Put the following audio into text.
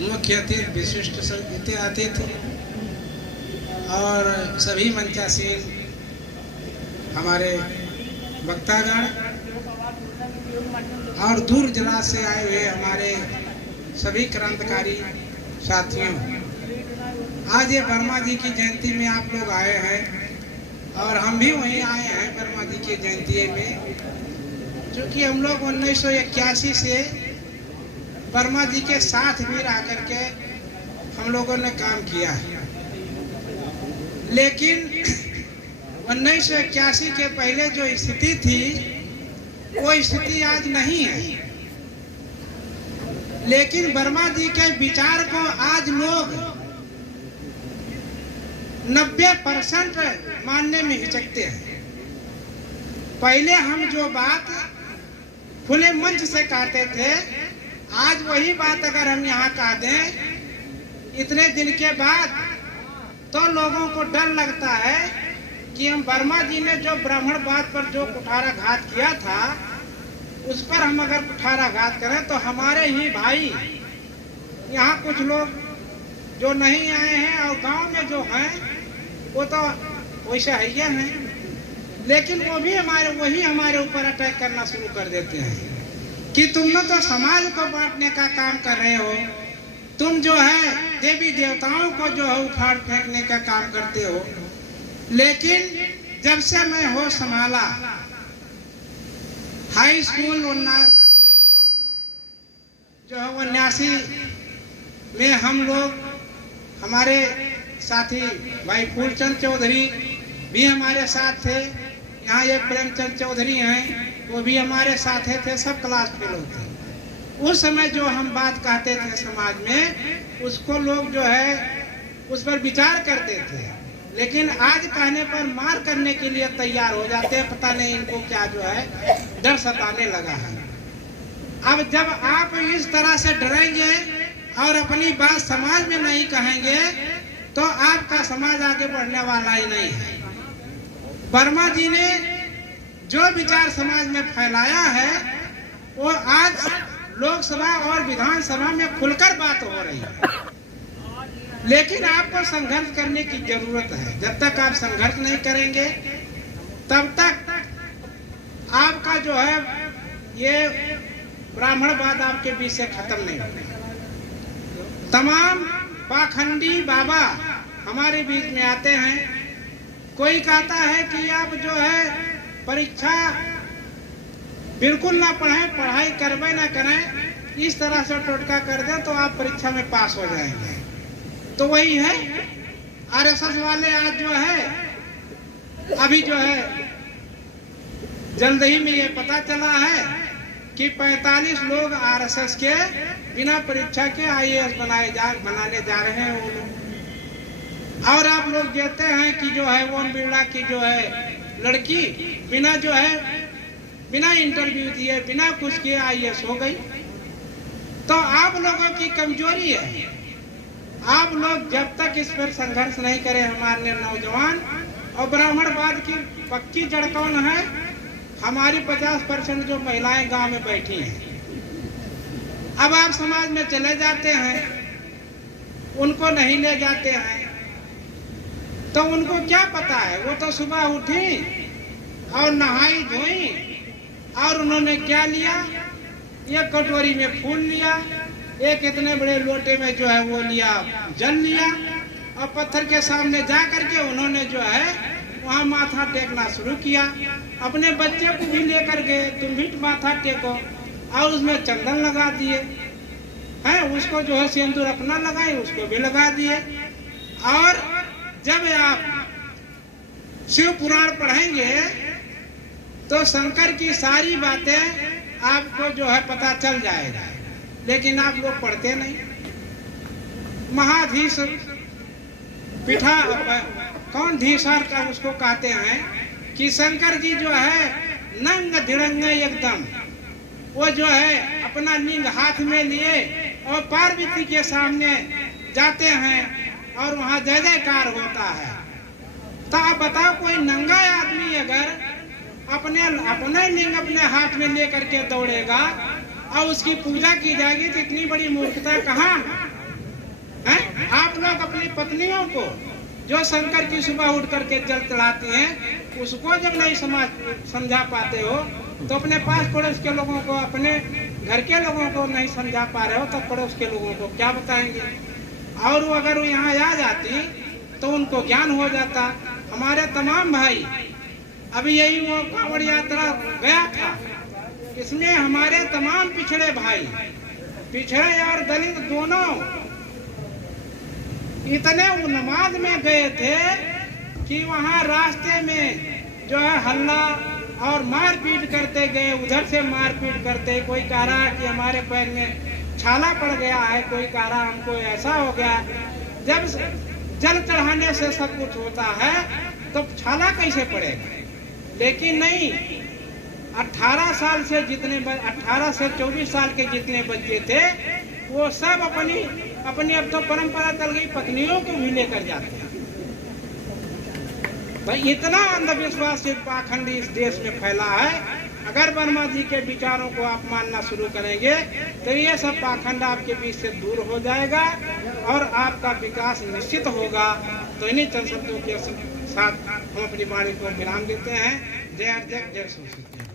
मुख्य अतिथि विशिष्ट अतिथि आते थे और सभी मंचासीन हमारे वक्तागण और दूर दराज से आए हुए हमारे सभी क्रांतिकारी साथियों, आज ये वर्मा जी की जयंती में आप लोग आए हैं और हम भी वहीं आए हैं वर्मा जी की जयंती में, क्योंकि हम लोग 1981 से वर्मा जी के साथ भी रह करके हम लोगों ने काम किया है। लेकिन 1981 के पहले जो स्थिति थी वो स्थिति आज नहीं है। लेकिन वर्मा जी के विचार को आज लोग 90% मानने में हिचकते हैं। पहले हम जो बात खुले मंच से कहते थे, आज वही बात अगर हम यहाँ कह दें इतने दिन के बाद, तो लोगों को डर लगता है कि हम वर्मा जी ने जो ब्राह्मणवाद पर जो कुठाराघात किया था उस पर हम अगर कुठाराघात करें तो हमारे ही भाई यहाँ कुछ लोग जो नहीं आए हैं और गांव में जो हैं वो तो वैसे ही हैं, लेकिन वो भी वही हमारे ऊपर अटैक करना शुरू कर देते हैं कि तुम लोग तो समाज को बांटने का काम कर रहे हो, तुम जो है देवी देवताओं को जो है उखाड़ फेंकने का काम करते हो। लेकिन जब से मैं होश संभाला, हाई स्कूल जो है 79 में हम लोग, हमारे साथी भाई फूलचंद चौधरी भी हमारे साथ थे, यहाँ ये प्रेमचंद चौधरी हैं वो भी हमारे साथ थे, सब क्लास फेलो थे। उस समय जो हम बात कहते थे समाज में, उसको लोग जो है उस पर विचार करते थे, लेकिन आज कहने पर मार करने के लिए तैयार हो जाते हैं। पता नहीं इनको क्या जो है डर सताने लगा है। अब जब आप इस तरह से डरेंगे और अपनी बात समाज में नहीं कहेंगे तो आपका समाज आगे बढ़ने वाला ही नहीं है। वर्मा जी ने जो विचार समाज में फैलाया है वो आज लोकसभा और विधानसभा में खुलकर बात हो रही है। लेकिन आपको संघर्ष करने की जरूरत है। जब तक आप संघर्ष नहीं करेंगे तब तक आपका जो है ये ब्राह्मणवाद आपके बीच से खत्म नहीं होगा। तमाम पाखंडी बाबा हमारे बीच में आते हैं। कोई कहता है कि आप जो है परीक्षा बिल्कुल ना पढ़ें, पढ़ाई करवे ना करें, इस तरह से टोटका कर दें तो आप परीक्षा में पास हो जाएंगे। तो वही है, आरएसएस वाले आज जो है अभी जो है जल्द ही में ये पता चला है कि 45 लोग आरएसएस के बिना परीक्षा के आईएएस बनाने जा रहे हैं वो लोग। और आप लोग कहते हैं कि जो है ओम बिरला की जो है लड़की बिना जो है बिना इंटरव्यू दिए बिना कुछ किए आईएएस हो गई। तो आप लोगों की कमजोरी है। आप लोग जब तक इस पर संघर्ष नहीं करें, हमारे नौजवान, और ब्राह्मणवाद की पक्की जड़ कौन है, हमारी 50% जो महिलाएं गांव में बैठी हैं। अब आप समाज में चले जाते हैं, उनको नहीं ले जाते हैं, तो उनको क्या पता है। वो तो सुबह उठी और नहाई धोई और उन्होंने क्या लिया, एक कटोरी में फूल लिया, एक इतने बड़े लोटे में जो है वो लिया जल लिया, और पत्थर के सामने जा करके उन्होंने जो है वहाँ माथा टेकना शुरू किया। अपने बच्चे को भी लेकर गए, तुम भी माथा टेको, और उसमें चंदन लगा दिए हैं, उसको जो है सिंदूर अपना लगाए, उसको भी लगा दिए। और जब आप शिव पुराण पढ़ेंगे तो शंकर की सारी बातें आपको जो है पता चल जाएगा, लेकिन आप लोग पढ़ते नहीं। महाधीश पिठा कौन धीशार का उसको कहते हैं कि शंकर जी जो है नंग धिड़ंग एकदम, वो जो है अपना लिंग हाथ में लिए और पार्वती के सामने जाते हैं और वहाँ जय जयकार होता है। तो आप बताओ, कोई नंगा आदमी अगर अपने लिंग अपने हाथ में लेकर के दौड़ेगा और उसकी पूजा की जाएगी तो इतनी बड़ी मूर्खता कहाँ। हैं? आप लोग अपनी पत्नियों को जो शंकर की सुबह उठ करके जल चढ़ाती हैं, उसको जब नहीं समझा पाते हो, तो अपने पास पड़ोस के लोगों को, अपने घर के लोगों को नहीं समझा पा रहे हो, तो पड़ोस के लोगों को क्या बताएंगे? और वो अगर वो यहाँ आ जाती तो उनको ज्ञान हो जाता। हमारे तमाम भाई, अभी यही वो कांवड़ यात्रा गया था, इसमें हमारे तमाम पिछड़े भाई, पिछड़े और दलित दोनों इतने उन्माद में गए थे कि वहां रास्ते में जो है हल्ला और मारपीट करते गए। उधर से मारपीट करते, कोई कह रहा कि हमारे पैर में छाला पड़ गया है, कोई कह रहा हमको ऐसा हो गया। जब जल चढ़ाने से सब कुछ होता है तो छाला कैसे पड़ेगा? लेकिन नहीं, 18 साल से 18 से 24 साल के जितने बच्चे थे वो सब अपनी अब तो परंपरा चल गई, पत्नियों को भी लेकर जाते हैं। भाई इतना अंधविश्वास से पाखंड इस देश में फैला है। अगर वर्मा जी के विचारों को आप मानना शुरू करेंगे तो ये सब पाखंड आपके बीच से दूर हो जाएगा और आपका विकास निश्चित होगा। तो इन्हीं चंद शब्दों के साथ हम अपनी वाणी को विराम देते हैं। जय जय जय संस्कृति।